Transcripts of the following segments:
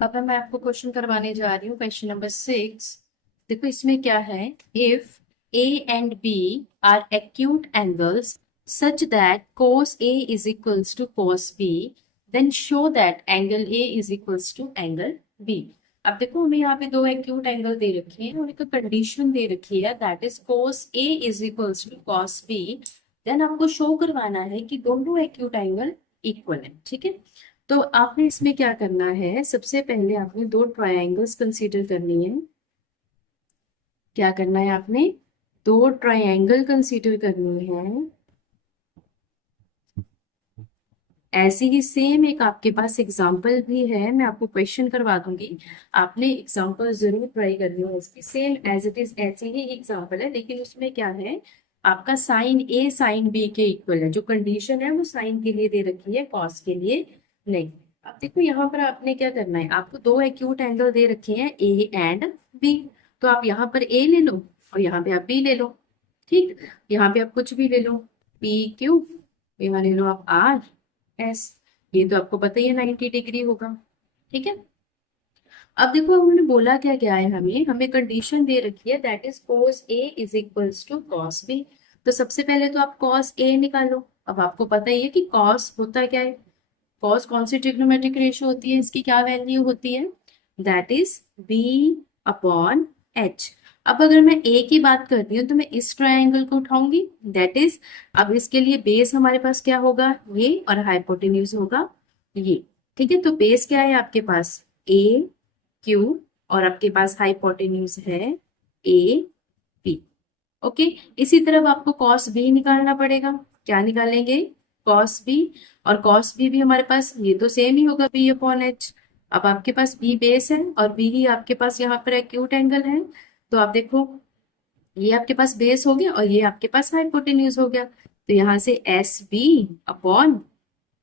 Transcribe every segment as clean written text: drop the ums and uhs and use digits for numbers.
अब मैं आपको क्वेश्चन करवाने जा रही हूँ, क्वेश्चन नंबर 6। देखो इसमें क्या है। If A and B are acute angles such that cos A is equals to cos B, then show that angle A is equals to angle B। अब देखो हमें यहाँ पे दो एक्यूट एंगल दे रखे हैं और एक कंडीशन दे रखी है, that is cos A is equals to cos B। Then आपको शो करवाना है कि दोनों एक्यूट एंगल इक्वल है। ठीक है, तो आपने इसमें क्या करना है, सबसे पहले आपने दो ट्रायंगल्स कंसीडर करनी है। क्या करना है आपने, दो ट्रायंगल कंसीडर करनी है। ऐसी ही सेम एक आपके पास एग्जांपल भी है, मैं आपको क्वेश्चन करवा दूंगी, आपने एग्जांपल जरूर ट्राई करनी है इसकी। सेम एज इट इज ऐसी ही एग्जांपल है, लेकिन उसमें क्या है, आपका साइन ए साइन बी के इक्वल है। जो कंडीशन है वो साइन के लिए दे रखी है, कॉस के लिए नहीं। अब देखो यहाँ पर आपने क्या करना है, आपको दो एक्यूट एंगल दे रखे हैं ए एंड बी। तो आप यहाँ पर ए ले लो और यहाँ पे आप बी ले लो। ठीक, यहाँ पे आप कुछ भी ले लो, पी क्यू, यहाँ ले लो आप आर एस। ये तो आपको पता ही है 90 डिग्री होगा। ठीक है, अब देखो हमने बोला क्या क्या है, हमें हमें कंडीशन दे रखी है, that is cos A is equals to cos B। तो सबसे पहले तो आप cos A निकालो। अब आपको पता ही है कि cos होता क्या है, cos कौन सी ट्रिग्नोमेट्रिक रेशियो होती है, इसकी क्या वैल्यू होती है, that is B upon H। अब अगर मैं A की बात करती हूँ तो मैं इस ट्रायंगल को उठाऊंगी, दैट इज, अब इसके लिए बेस हमारे पास क्या होगा, ये, और हाइपोटेन्यूज होगा ये। ठीक है, तो बेस क्या है आपके पास, A Q, और आपके पास हाइपोटेन्यूज है ए पी। ओके, इसी तरह आपको कॉस बी निकालना पड़ेगा। क्या निकालेंगे, कॉस बी, और कॉस बी भी हमारे पास ये तो सेम ही होगा, बी अपॉन एच। अब आपके पास बी बेस है और बी ही आपके पास यहाँ पर एक्यूट एंगल है। तो आप देखो, ये आपके पास बेस हो गया और ये आपके पास हाइपोटेन्यूज हो गया। तो यहाँ से S B upon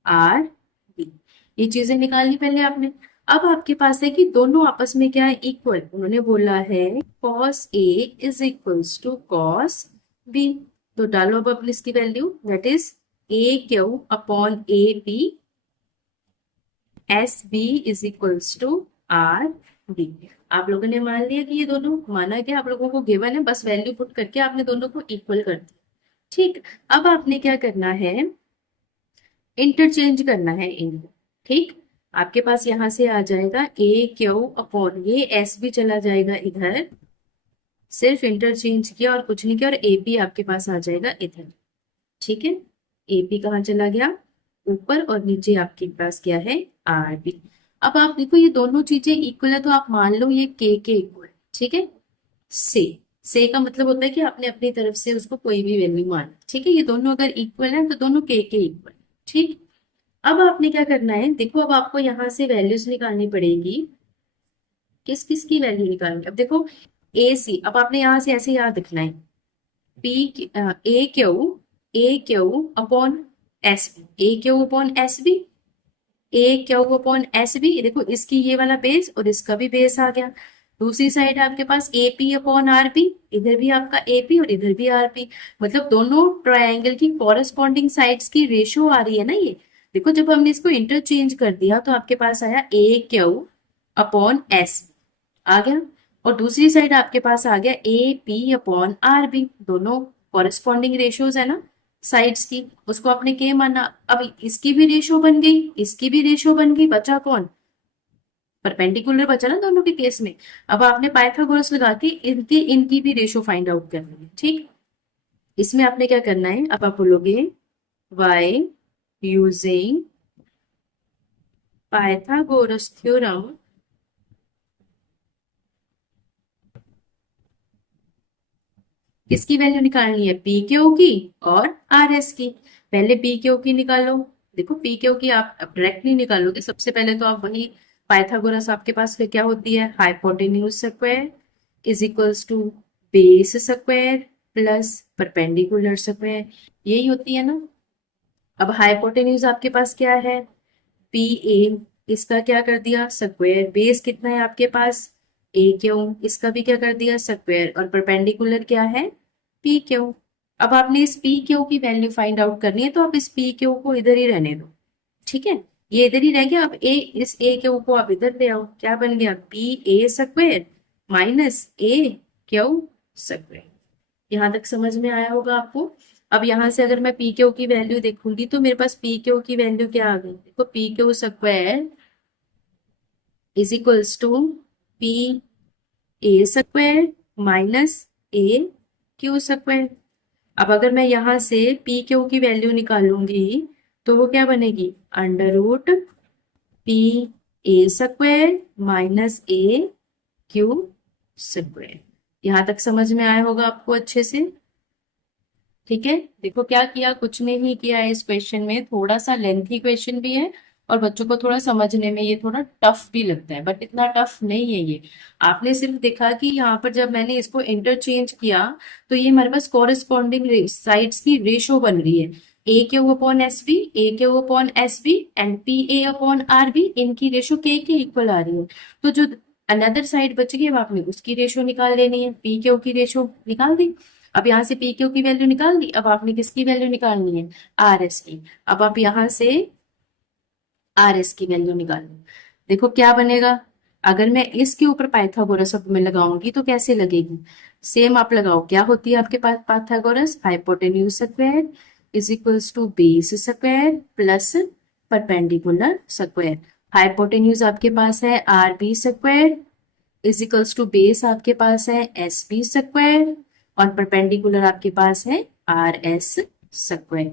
R B, ये चीजें निकालनी पहले आपने। अब आपके पास है कि दोनों आपस में क्या है, इक्वल। उन्होंने बोला है cos A is equals to cos B। तो डालो अब अपनी इसकी value, that is A Q upon A B, S B is equals to R B. आप लोगों ने मान लिया कि ये दोनों, माना कि आप लोगों को गिवन है, बस वैल्यू पुट करके आपने दोनों को इक्वल कर दिया। ठीक, अब आपने क्या करना है, इंटरचेंज करना है इनको। ठीक, आपके पास यहां से आ जाएगा ए क्यू अपॉन, ये एस भी चला जाएगा इधर, सिर्फ इंटरचेंज किया और कुछ नहीं किया, और एपी आपके पास आ जाएगा इधर। ठीक है, एपी कहाँ चला गया, ऊपर, और नीचे आपके पास क्या है, आर बी। अब आप देखो ये दोनों चीजें इक्वल है, तो आप मान लो ये के इक्वल। ठीक है, से से का मतलब होता है कि आपने अपनी तरफ से उसको कोई भी वैल्यू मान। ठीक है, ये दोनों अगर इक्वल है तो दोनों के इक्वल। ठीक, अब आपने क्या करना है, देखो अब आपको यहाँ से वैल्यूज निकालनी पड़ेगी। किस किस की वैल्यू निकालनी, अब देखो ए सी, अब आपने यहाँ से ऐसे याद रखना है, P A Q upon S B, A Q upon S B, A Q upon S B. देखो इसकी ये वाला बेस और इसका भी बेस आ गया। दूसरी साइड आपके पास A P upon R P, इधर भी आपका ए पी और इधर भी आर पी। मतलब दोनों ट्रायंगल की कॉरेस्पॉन्डिंग साइड्स की रेशियो आ रही है ना ये। देखो जब हमने इसको इंटरचेंज कर दिया तो आपके पास आया ए क्यू अपॉन एस आ गया, और दूसरी साइड आपके पास आ गया A P upon R B. दोनों कॉरेस्पॉन्डिंग रेशियोज है ना साइड्स की, उसको आपने के माना। अब इसकी भी रेशियो बन गई, इसकी भी रेशियो बन गई, बचा कौन, परपेंडिकुलर बचा ना दोनों के केस में। अब आपने पाइथागोरस लगा के इनकी इनकी भी रेशियो फाइंड आउट करनी है। ठीक, इसमें आपने क्या करना है, अब आप बोलोगे वाई यूजिंग पाइथागोरस थ्योरम किसकी वैल्यू निकालनी है, पी क्यू की और आर एस की। पहले पी क्यू की निकालो। देखो पी क्यू की आप डायरेक्टली निकालोगे, सबसे पहले तो आप वही पाइथागोरस आपके पास क्या होती है, hypotenuse square is equals to base square plus perpendicular square, यही होती है ना। अब हाइपोटेन्यूज आपके पास क्या है, पी ए, इसका क्या कर दिया स्क्वायर, बेस कितना है आपके पास ए क्यू, इसका भी क्या कर दिया स्क्वायर, और परपेंडिकुलर क्या है पी क्यू। अब आपने इस पी क्यू की वैल्यू फाइंड आउट करनी है, तो आप इस पी क्यू को इधर ही रहने दो। ठीक है, ये इधर ही रह गया। अब ए, इस ए के को आप इधर ले आओ, क्या बन गया, P A square minus A Q square. यहां तक समझ में आया होगा आपको। अब यहां से अगर मैं पी क्यू की वैल्यू देखूंगी तो मेरे पास पी क्यू की वैल्यू क्या आ गई, देखो P Q square is equals to P A square minus A Q square. अब अगर मैं यहां से पी क्यू की वैल्यू निकालूंगी तो वो क्या बनेगी, under root P A square minus A Q square. यहां तक समझ में आया होगा आपको अच्छे से। ठीक है, देखो क्या किया, कुछ नहीं किया है। इस क्वेश्चन में थोड़ा सा लेंथी क्वेश्चन भी है और बच्चों को थोड़ा समझने में ये थोड़ा टफ भी लगता है, बट इतना टफ नहीं है ये। आपने सिर्फ देखा कि यहाँ पर जब मैंने इसको इंटरचेंज किया तो ये हमारे पास कॉरेस्पॉन्डिंग साइड्स की रेशो बन रही है, A Q upon S B, A Q upon S B and P A upon R B, इनकी रेशो के इक्वल आ रही है। तो जो अनदर साइड बच गई अब आपने उसकी रेशो निकाल लेनी है, पी क्यू की रेशो निकाल दी। अब यहाँ से पी क्यू की वैल्यू निकाल दी, अब आपने किसकी वैल्यू निकालनी है, आर एस की। अब आप यहाँ से आर एस की वैल्यू निकालो, देखो क्या बनेगा। अगर मैं इसके ऊपर पाइथागोरस अब मैं लगाऊंगी तो कैसे लगेगी, सेम आप लगाओ। क्या होती है आपके पास Pythagoras, hypotenuse square is equals to base square plus perpendicular square. Hypotenuse आपके पास है R B square is equals to base आपके पास है एस बी स्क्वायर और परपेंडिकुलर आपके पास है आर एस स्क्वायर।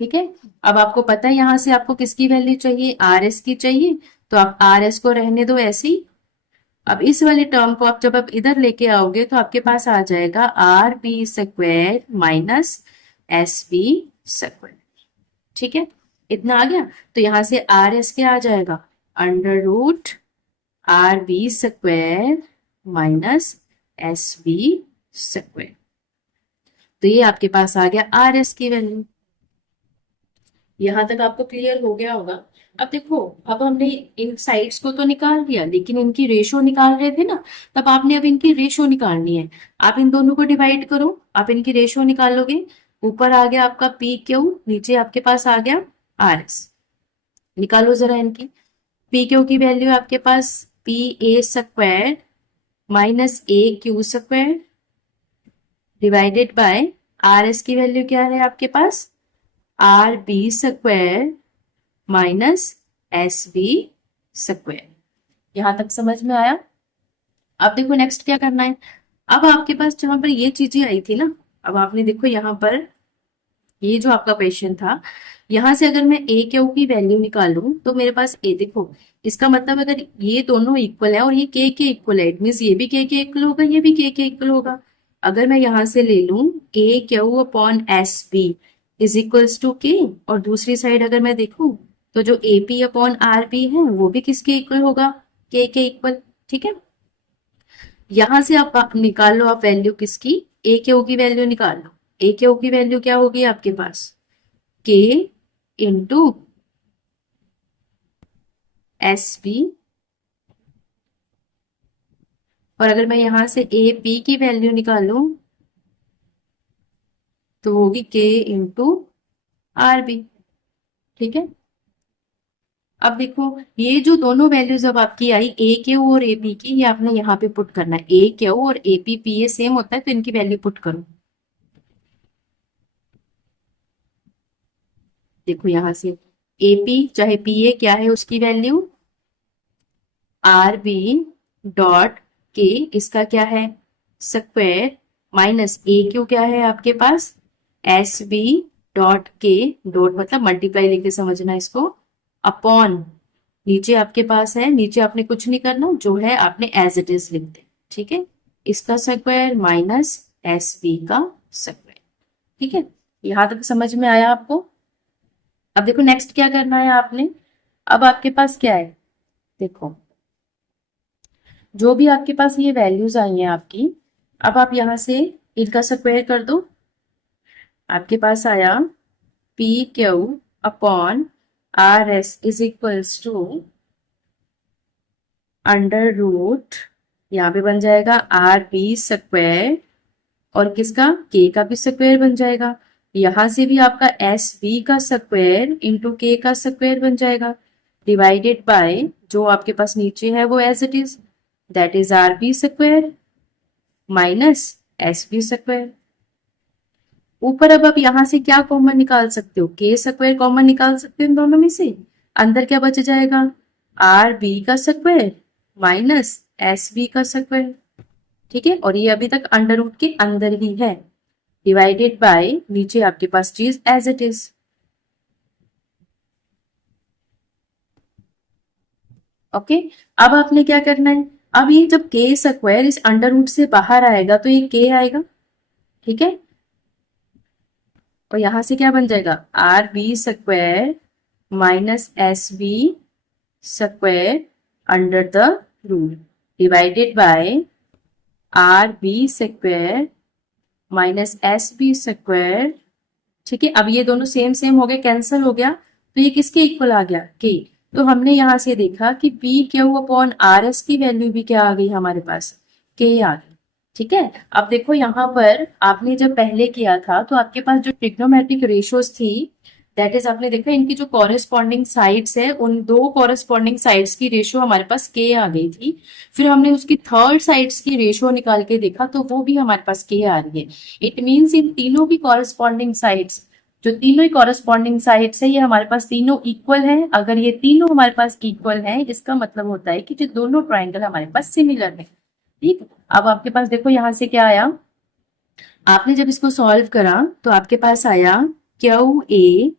ठीक है, अब आपको पता है यहां से आपको किसकी वैल्यू चाहिए, आर एस की चाहिए, तो आप आर एस को रहने दो ऐसे ही। अब इस वाले टर्म को आप जब आप इधर लेके आओगे तो आपके पास आ जाएगा R B square minus S B square. ठीक है, इतना आ गया। तो यहां से आर एस क्या आ जाएगा, under root R B square minus S B square. तो ये आपके पास आ गया आर एस की वैल्यू। यहां तक आपको क्लियर हो गया होगा। अब देखो, अब हमने इन साइड्स को तो निकाल लिया लेकिन इनकी रेशो निकाल रहे थे ना, तब आपने अब इनकी रेशो निकालनी है। आप इन दोनों को डिवाइड करो, आप इनकी रेशो निकालोगे। ऊपर आ गया आपका पी क्यू, नीचे आपके पास आ गया आर एस। निकालो जरा इनकी। पी क्यू की वैल्यू आपके पास P A square minus A Q square divided by R S की वैल्यू क्या है आपके पास, R B square minus S B square. यहां तक समझ में आया। अब देखो नेक्स्ट क्या करना है। अब आपके पास जहां पर ये चीजें आई थी ना, अब आपने देखो यहाँ पर ये जो आपका क्वेश्चन था, यहां से अगर मैं ए क्यू की वैल्यू निकालूं तो मेरे पास ए, देखो इसका मतलब अगर ये दोनों इक्वल है और ये के इक्वल है, इट मीन्स ये भी के इक्वल होगा, ये भी के इक्वल होगा। अगर मैं यहां से ले लूं A Q upon S B is equals to K, और दूसरी साइड अगर मैं देखूं तो जो A P upon R B है वो भी किसके इक्वल होगा, के इक्वल। ठीक है, यहां से आप निकाल लो, आप वैल्यू किसकी, ए क्यू की वैल्यू निकाल लो। ए क्यू की वैल्यू क्या होगी आपके पास, के इंटू एस बी, और अगर मैं यहां से ए पी की वैल्यू निकालूं तो होगी के इंटू आर बी। ठीक है, अब देखो ये जो दोनों वैल्यूज अब आपकी आई ए क्यू और ए पी की, ये आपने यहाँ पे पुट करना है। ए क्यू और A P, P A same होता है तो इनकी वैल्यू पुट करो। देखो यहां से ए पी चाहे पी ए क्या है, उसकी वैल्यू आर बी डॉट के, इसका क्या है स्क्वायर, माइनस ए क्यू क्या है आपके पास एस बी डॉट के, डॉट मतलब मल्टीप्लाई लेके समझना इसको, अपॉन नीचे आपके पास है, नीचे आपने कुछ नहीं करना, जो है आपने एज इट इज लिख दे। ठीक है, इसका स्क्वायर माइनस एस बी का स्क्वायर। ठीक है, यहां तक समझ में आया आपको। अब देखो नेक्स्ट क्या करना है आपने। अब आपके पास क्या है, देखो जो भी आपके पास ये वैल्यूज आई हैं आपकी, अब आप यहां से इनका स्क्वायर कर दो। आपके पास आया P Q upon R S is equals to under root, यहाँ पे बन जाएगा आर बी स्क्वायर और किसका के का भी स्क्वायर बन जाएगा। यहां से भी आपका एस बी का स्क्वायर इंटू के का स्क्वायर बन जाएगा। डिवाइडेड बाय जो आपके पास नीचे है वो as it is, that is R B square minus S B square. ऊपर अब आप यहां से क्या कॉमन निकाल सकते हो, के स्क्वायर कॉमन निकाल सकते हो इन दोनों में से। अंदर क्या बच जाएगा, आर बी का स्क्वायर माइनस एस बी का स्क्वायर। ठीक है, और ये अभी तक अंडर रूट के अंदर ही है, डिवाइडेड बाय नीचे आपके पास चीज एज इट इज। ओके, अब आपने क्या करना है, अब ये जब के स्क्वायर इस अंडर रूट से बाहर आएगा तो ये के आएगा। ठीक है, और यहां से क्या बन जाएगा, R B square minus S B square under the root divided by R B square minus S B square. ठीक है, अब ये दोनों सेम सेम हो गए, कैंसिल हो गया, तो ये किसके इक्वल आ गया, के। तो हमने यहां से देखा कि P Q upon R S की वैल्यू भी क्या आ गई हमारे पास, के आ गई। ठीक है, अब देखो यहाँ पर आपने जब पहले किया था तो आपके पास जो ट्रिग्नोमेट्रिक रेशियोज थी, दैट इज आपने देखा इनकी जो कॉरेस्पॉन्डिंग साइड्स है उन दो कॉरेस्पॉन्डिंग साइड्स की रेशियो हमारे पास के आ गई थी। फिर हमने उसकी थर्ड साइड्स की रेशियो निकाल के देखा तो वो भी हमारे पास के आ रही है। इट मीन्स इन तीनों की कॉरेस्पॉन्डिंग साइड्स, जो तीनों ही कॉरेस्पॉन्डिंग साइड्स है ये हमारे पास तीनों इक्वल है। अगर ये तीनों हमारे पास इक्वल है इसका मतलब होता है कि जो दोनों ट्राइंगल हमारे पास सिमिलर है। ठीक, अब आपके पास देखो यहां से क्या आया, आपने जब इसको सॉल्व करा तो आपके पास आया Q A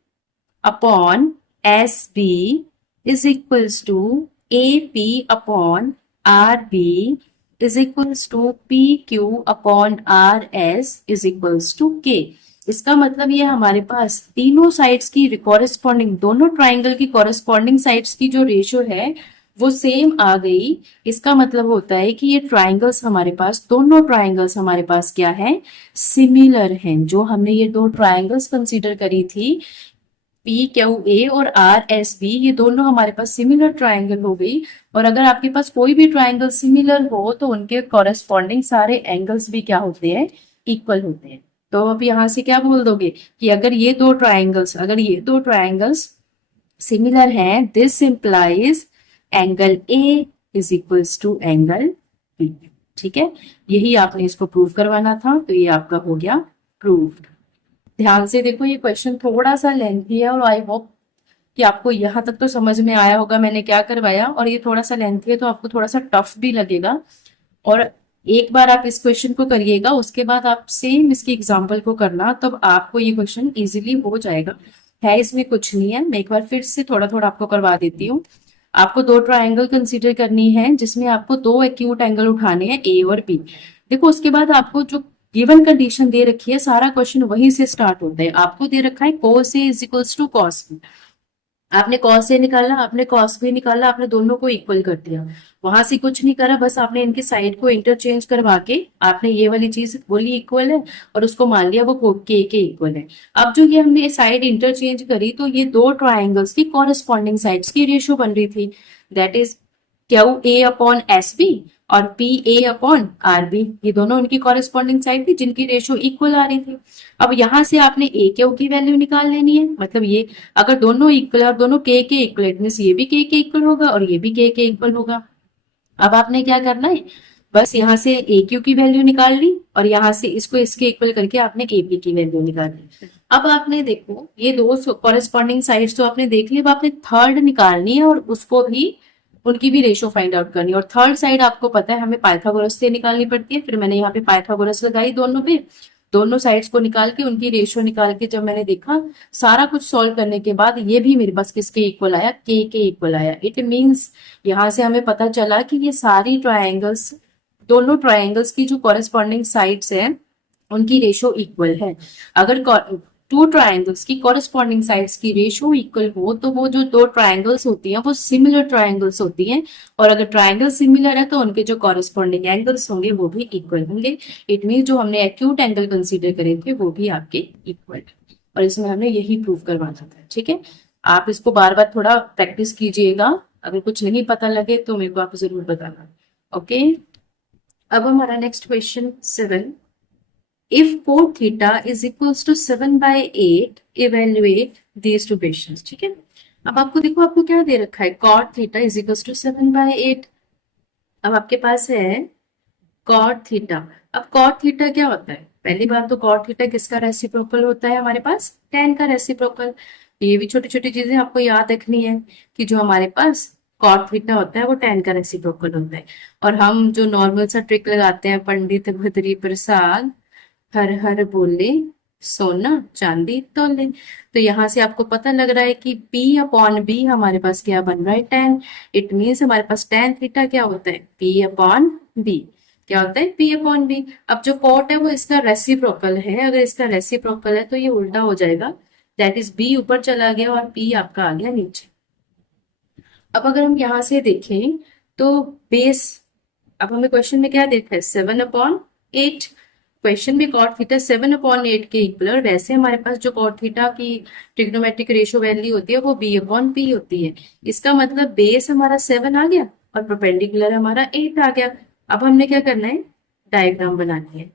upon S B is equals to A P upon R B is equals to P Q upon R S is equals to K. इसका मतलब ये हमारे पास तीनों साइड्स की कॉरेस्पॉन्डिंग, दोनों ट्राइंगल की कॉरेस्पॉन्डिंग साइड्स की जो रेशियो है वो सेम आ गई। इसका मतलब होता है कि ये ट्राइंगल्स हमारे पास, दोनों ट्राइंगल्स हमारे पास क्या है, सिमिलर हैं। जो हमने ये दो ट्राइंगल्स कंसीडर करी थी पी क्यू ए और आर एस बी, ये दोनों हमारे पास सिमिलर ट्राइंगल हो गई। और अगर आपके पास कोई भी ट्राइंगल सिमिलर हो तो उनके कॉरेस्पॉन्डिंग सारे एंगल्स भी क्या होते हैं, इक्वल होते हैं। तो अब यहाँ से क्या बोल दोगे कि अगर ये दो ट्राइंगल्स सिमिलर हैं, this implies angle A is equals to angle B. ठीक है, यही आपने इसको प्रूव करवाना था, तो ये आपका हो गया प्रूव्ड। ध्यान से देखो, ये क्वेश्चन थोड़ा सा लेंथी है और आई होप कि आपको यहाँ तक तो समझ में आया होगा मैंने क्या करवाया। और ये थोड़ा सा लेंथी है तो आपको थोड़ा सा टफ भी लगेगा। और एक बार आप इस क्वेश्चन को करिएगा उसके बाद आप सेम इसकी एग्जाम्पल को करना, तब आपको ये क्वेश्चन इजीली हो जाएगा। है इसमें कुछ नहीं है, मैं एक बार फिर से थोड़ा थोड़ा आपको करवा देती हूँ। आपको दो ट्राइंगल कंसीडर करनी है जिसमें आपको दो एक्यूट एंगल उठाने हैं ए और बी। देखो उसके बाद आपको जो गिवन कंडीशन दे रखी है सारा क्वेश्चन वहीं से स्टार्ट होता है। आपको दे रखा है cos A is equals to cos B, आपने cos A निकाला, आपने cos B निकाला, आपने दोनों को इक्वल कर दिया। वहां से कुछ नहीं करा, बस आपने इनकी साइड को इंटरचेंज करवा के आपने ये वाली चीज बोली इक्वल है और उसको मान लिया वो के इक्वल है। अब जो ये हमने साइड इंटरचेंज करी तो ये दो ट्राइंगल्स की कॉरेस्पॉन्डिंग साइड्स की रेशियो बन रही थी, that is Q A upon S B और P A upon R B. ये दोनों उनकी कॉरेस्पॉन्डिंग साइड थी जिनकी रेशियो इक्वल आ रही थी। अब यहां से आपने ए क्यू की वैल्यू निकाल लेनी है, मतलब ये अगर दोनों इक्वल और दोनों के इक्वल मीन्स ये भी के इक्वल होगा और ये भी के इक्वल होगा। अब आपने क्या करना है, बस यहाँ से ए क्यू की वैल्यू निकाल ली और यहाँ से इसको इसके इक्वल करके आपने ए पी की वैल्यू निकाल ली। अब आपने देखो ये दो कॉरेस्पॉन्डिंग साइड्स तो आपने देख ली, अब आपने थर्ड निकालनी है और उसको भी उनकी भी रेशियो फाइंड आउट करनी है। और थर्ड साइड आपको पता है हमें पाइथागोरस से निकालनी पड़ती है। फिर मैंने यहाँ पे पाइथागोरस लगाई दोनों पे, दोनों साइड्स को निकाल के उनकी रेशियो निकाल के जब मैंने देखा सारा कुछ सॉल्व करने के बाद ये भी मेरे पास किसके इक्वल आया, के इक्वल आया। इट मीन्स यहाँ से हमें पता चला कि ये सारी ट्राइंगल्स, दोनों ट्राइंगल्स की जो कॉरेस्पॉन्डिंग साइड्स है उनकी रेशियो इक्वल है। अगर टू ट्राइंगल्स की कॉरेस्पॉन्डिंग साइड्स की रेशियो इक्वल हो तो वो जो दो ट्राइंगल्स होती हैं वो सिमिलर ट्राइंगल्स होती हैं। और अगर ट्राइंगल सिमिलर है तो उनके जो कॉरेस्पॉन्डिंग एंगल्स होंगे वो भी इक्वल होंगे। इट मीन जो हमने एक्यूट एंगल कंसीडर करे थे वो भी आपके इक्वल, और इसमें हमने यही प्रूव करवाना था। ठीक है, आप इसको बार बार थोड़ा प्रैक्टिस कीजिएगा, अगर कुछ नहीं पता लगे तो मेरे को आप जरूर बताना। ओके, अब हमारा next question 7, if cot theta is equals to 7/8 evaluate these two questions। ठीक है, अब आपको देखो, आपको क्या दे रखा है, cot theta is equal to 7/8। अब आपके पास है कॉट थीटा। अब कॉट थीटा क्या होता है, पहली बात तो कॉट थीटा किसका रेसिप्रोकल होता है, हमारे पास tan का रेसिप्रोकल। ये भी छोटी छोटी चीजें आपको याद रखनी है कि जो हमारे पास कॉट थीटा होता है वो tan का रेसिप्रोकल होता है। और हम जो नॉर्मल सा ट्रिक लगाते हैं, पंडित भद्री प्रसाद हर हर बोले सोना चांदी तोले, तो यहाँ से आपको पता लग रहा है कि P/B हमारे पास क्या बन रहा है, tan। इट मीन्स हमारे पास tan थीटा क्या होता है, P/B। क्या होता है, P/B। अब जो कॉट है वो इसका रेसिप्रोकल है, अगर इसका रेसिप्रोकल है तो ये उल्टा हो जाएगा, दैट इज B ऊपर चला गया और P आपका आ गया नीचे। अब अगर हम यहाँ से देखें तो बेस, अब हमें क्वेश्चन में क्या देखा है, 7/8। क्वेश्चन में कॉट थीटा 7/8 के इक्वल, और वैसे हमारे पास जो कॉट थीटा की ट्रिग्नोमेट्रिक रेशियो वैल्यू होती है वो B/P होती है। इसका मतलब बेस हमारा 7 आ गया और परपेंडिकुलर हमारा 8 आ गया। अब हमने क्या करना है, डायग्राम बनानी है।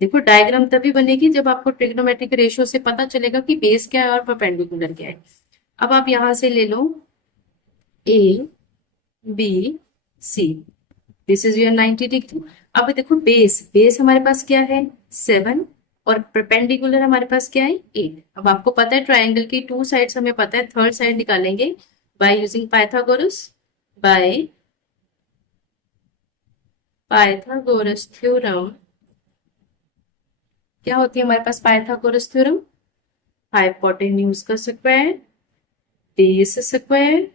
देखो डायग्राम तभी बनेगी जब आपको ट्रिग्नोमेट्रिक रेशियो से पता चलेगा कि बेस क्या है और परपेंडिकुलर क्या है। अब आप यहां से ले लो ABC, this is your 90 degree. अब देखो बेस, बेस हमारे पास क्या है 7 और परपेंडिकुलर हमारे पास क्या है 8। अब आपको पता है ट्राइंगल की टू साइड्स हमें पता है, थर्ड साइड निकालेंगे बाय यूजिंग पाइथागोरस थ्योरम। क्या होती है हमारे पास पाइथागोरस थ्योरम, हाइपोटेन्यूज का square base square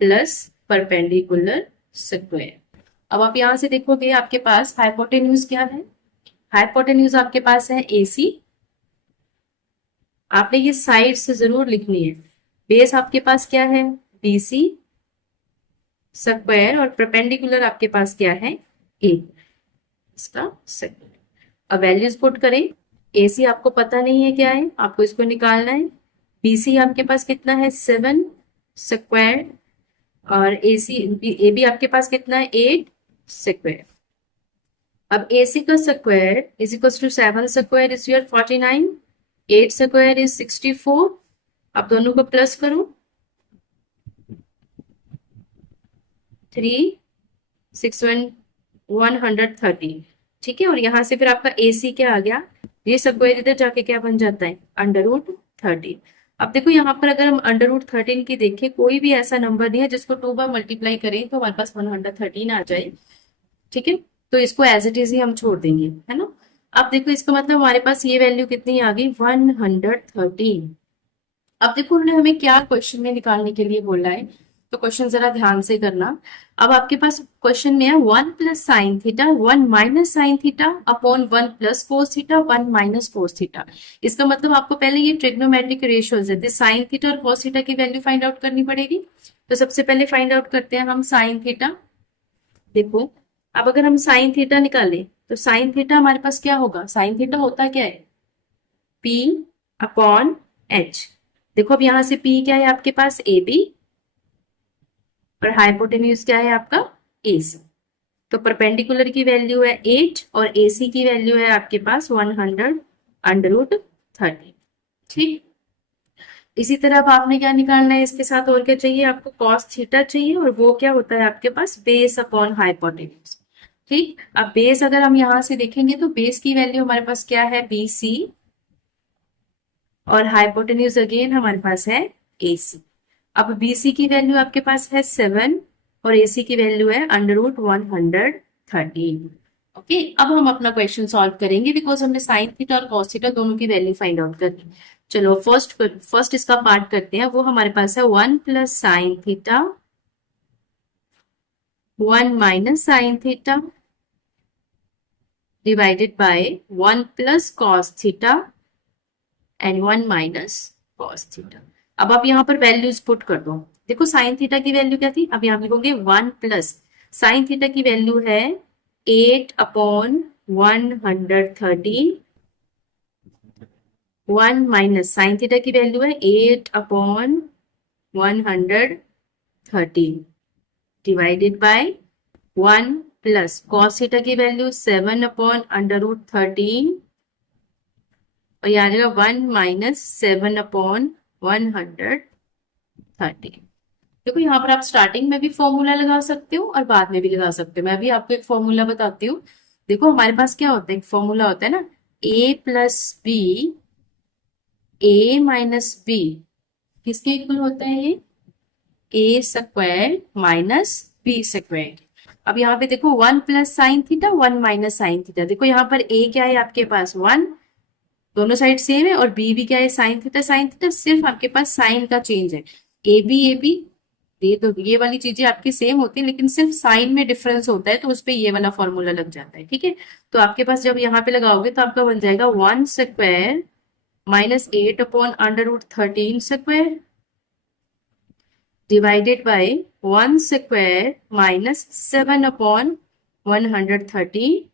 plus perpendicular square. अब आप यहां से देखोगे आपके पास हाइपोटेन्यूज क्या है, हाइपोटेन्यूज आपके पास है AC। आपने ये साइड से जरूर लिखनी है। बेस आपके पास क्या है BC स्क्वायर और परपेंडिकुलर आपके पास क्या है A, इसका स्क्वायर। अब वैल्यूज पुट करें, AC आपको पता नहीं है क्या है, आपको इसको निकालना है। BC आपके पास कितना है 7 स्क्वायर और AB आपके पास कितना है 8 स्क्वायर। अब AC का square is equal to 7 square is your 49, 8 square is 64। आप दोनों को प्लस करो, 3 6 1 130। ठीक है, और यहां से फिर आपका AC क्या आ गया, ये स्क्वायर इधर जाके क्या बन जाता है √13। अब देखो यहाँ पर अगर हम √13 की देखें, कोई भी ऐसा नंबर नहीं है जिसको 2 बार मल्टीप्लाई करें तो हमारे पास 113 आ जाए। ठीक है, तो इसको एज इट इज ही हम छोड़ देंगे, है ना। अब देखो इसका मतलब हमारे पास ये वैल्यू कितनी आ गई 113। अब देखो उन्होंने हमें क्या क्वेश्चन में निकालने के लिए बोला है, तो क्वेश्चन जरा ध्यान से करना। अब आपके पास क्वेश्चन में है 1 + sin θ 1 - sin θ upon 1 + cos θ 1 - cos θ। इसका मतलब आपको पहले ये ट्रिग्नोमेट्रिक रेशियोज है, sin θ और cos θ की वैल्यू फाइंड आउट करनी पड़ेगी। तो सबसे पहले फाइंड आउट करते हैं हम sin θ। देखो अब अगर हम sin θ निकालें तो sin θ हमारे पास क्या होगा, sin θ होता क्या है P/H। देखो अब यहां से P क्या है आपके पास AB और हाइपोटेन्यूज क्या है आपका AC। तो परपेंडिकुलर की वैल्यू है 8 और AC की वैल्यू है आपके पास 100√13। ठीक, इसी तरह अब आपने क्या निकालना है इसके साथ, और क्या चाहिए आपको cos θ चाहिए, और वो क्या होता है आपके पास बेस अपॉन हाइपोटेन्यूज। ठीक, अब बेस अगर हम यहां से देखेंगे तो बेस की वैल्यू हमारे पास क्या है BC और हाइपोटेन्यूज अगेन हमारे पास है AC। अब BC की वैल्यू आपके पास है 7 और AC की वैल्यू है √113। ओके, अब हम अपना क्वेश्चन सॉल्व करेंगे बिकॉज हमने sin θ और cos θ दोनों की वैल्यू फाइंड आउट करनी। चलो फर्स्ट इसका पार्ट करते हैं, वो हमारे पास है 1 + sin θ 1 - sin θ divided by 1 + cos θ and 1 - cos θ। अब आप यहाँ पर वैल्यूज पुट कर दो। देखो sin θ की वैल्यू क्या थी, अब यहाँ लिखोगे 1 + sin θ की वैल्यू है 8/113, 1 - sin θ की वैल्यू है 8/113 डिवाइडेड बाय 1 + cos θ की वैल्यू 7/√13 और यहाँ आ जाएगा 1 - 7/113। 13। देखो यहाँ पर आप स्टार्टिंग में भी फॉर्मूला लगा सकते हो और बाद में भी लगा सकते हो। मैं भी आपको एक फॉर्मूला बताती हूँ। देखो हमारे पास क्या होता है, एक फॉर्मूला होता है ना, ए प्लस बी, ए माइनस बी किसके इक्वल होता है ये, ए स्क्वायर माइनस बी स्क्वायर। अब यहाँ पे देखो 1 + sin θ 1 - sin θ। देखो यहाँ पर ए क्या है आपके पास 1, दोनों साइड सेम है, और बी भी क्या है sin θ सिर्फ आपके पास साइन का चेंज है। ए बी ये तो ये वाली चीजें आपकी सेम होती है, लेकिन सिर्फ साइन में डिफरेंस होता है, तो उस पे ये वाला फॉर्मूला लग जाता है। ठीक है, तो आपके पास जब यहाँ पे लगाओगे तो आपका बन जाएगा 1 square -8/√13 square divided by 1 square -7/113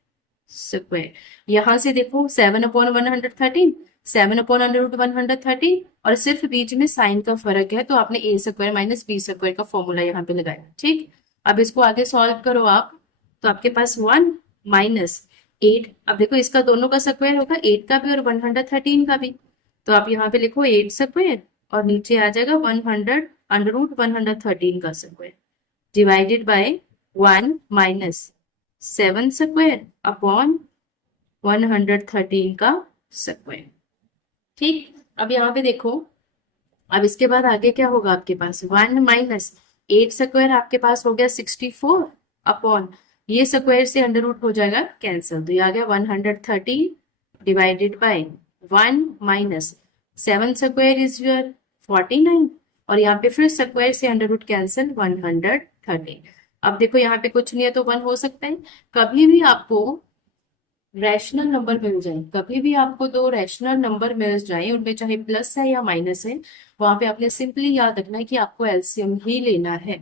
square. यहां से देखो 7/113, 7/√113, और सिर्फ बीच में साइन का फर्क है, तो आपने ए स्क्वायर माइनस बी स्क्वायर का फॉर्मूला यहाँ पे लगाया। ठीक, अब इसको आगे सॉल्व करो आप, तो आपके पास 1 - 8। अब देखो इसका दोनों का स्क्वायर होगा, 8 का भी और 113 का भी, तो आप यहाँ पे लिखो 8 स्क्वायर, और नीचे आ जाएगा 100√113 का square divided by 1 - 7 square upon 113 का स्क्वायर। ठीक, अब यहाँ पे देखो, अब इसके बाद आगे क्या होगा आपके पास, 1 - 8 स्क्वायर आपके पास हो गया 64 अपॉन, ये स्क्वायर से अंडर रूट हो जाएगा कैंसिल, तो ये आ गया 113 divided by 1 - 7 square is your 49, और यहाँ पे फिर स्क्वायर से अंडर रूट कैंसिल 113। अब देखो यहाँ पे कुछ नहीं है तो 1 हो सकता है। कभी भी आपको रैशनल नंबर मिल जाए, कभी भी आपको दो रैशनल नंबर मिल जाए, उनमें चाहे प्लस है या माइनस है, वहां पे आपने सिंपली याद रखना है कि आपको एलसीएम ही लेना है।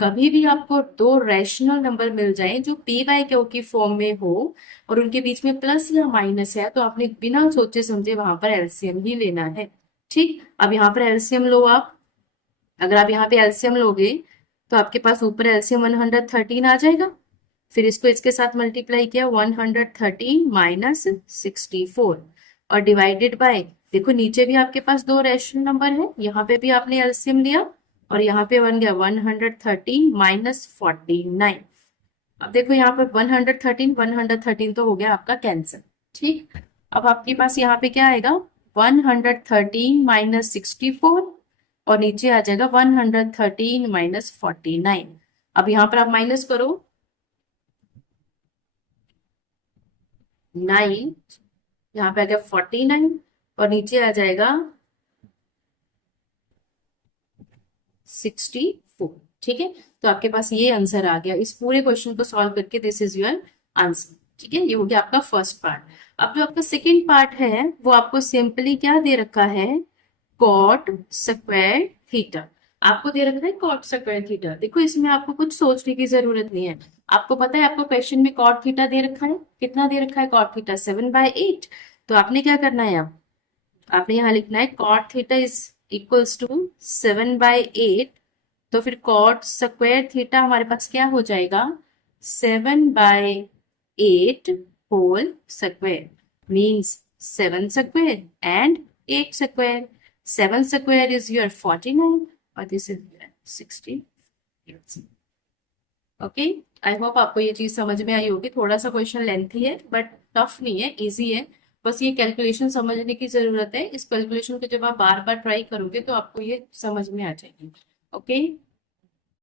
कभी भी आपको दो रैशनल नंबर मिल जाए जो पी बाय क्यू की फॉर्म में हो और उनके बीच में प्लस या माइनस है, तो आपने बिना सोचे समझे वहां पर एलसीएम ही लेना है। ठीक, अब यहाँ पर एलसीएम लो आप। अगर आप यहाँ पे एलसीएम लोगे तो आपके पास ऊपर एलसीएम 113 आ जाएगा, फिर इसको इसके साथ मल्टीप्लाई किया 113 माइनस 64, और डिवाइडेड बाय, देखो नीचे भी आपके पास दो रैशनल नंबर है, यहाँ पे भी आपने एलसीएम लिया, और यहाँ पे बन गया 113 माइनस 49। अब देखो यहाँ पर 113 तो हो गया आपका कैंसिल। ठीक, अब आपके पास यहाँ पे क्या आएगा, 113 माइनस 64, और नीचे आ जाएगा 113 माइनस 49। अब यहाँ पर आप माइनस करो 9, यहाँ पे आ गया 49, और नीचे आ जाएगा 64। ठीक है, तो आपके पास ये आंसर आ गया इस पूरे क्वेश्चन को सॉल्व करके, दिस इज योर आंसर। ठीक है, ये हो गया आपका फर्स्ट पार्ट। अब जो आपका सेकेंड पार्ट है वो आपको सिंपली क्या दे रखा है, कॉट स्क्वायर थीटा। आपको दे रखा है कॉट स्क्वायर थीटा। देखो इसमें आपको कुछ सोचने की जरूरत नहीं है, आपको पता है आपको क्वेश्चन में कॉट थीटा दे रखा है, कितना दे रखा है कॉट थीटा, 7/8। तो आपने क्या करना है, अब आपने यहाँ लिखना है cot theta is equals to 7/8, तो फिर कॉट स्क्वायर थीटा हमारे पास क्या हो जाएगा, 7/8 whole square means 7 square and 8 square. 7 square is your 49 और this is 60। Okay, I hope आपको ये चीज समझ में आई होगी। थोड़ा सा क्वेश्चन लेंथी है बट टफ नहीं है, इजी है। बस ये कैलकुलेशन समझने की जरूरत है। इस कैलकुलेशन को जब आप बार बार ट्राई करोगे तो आपको ये समझ में आ जाएगी। ओके।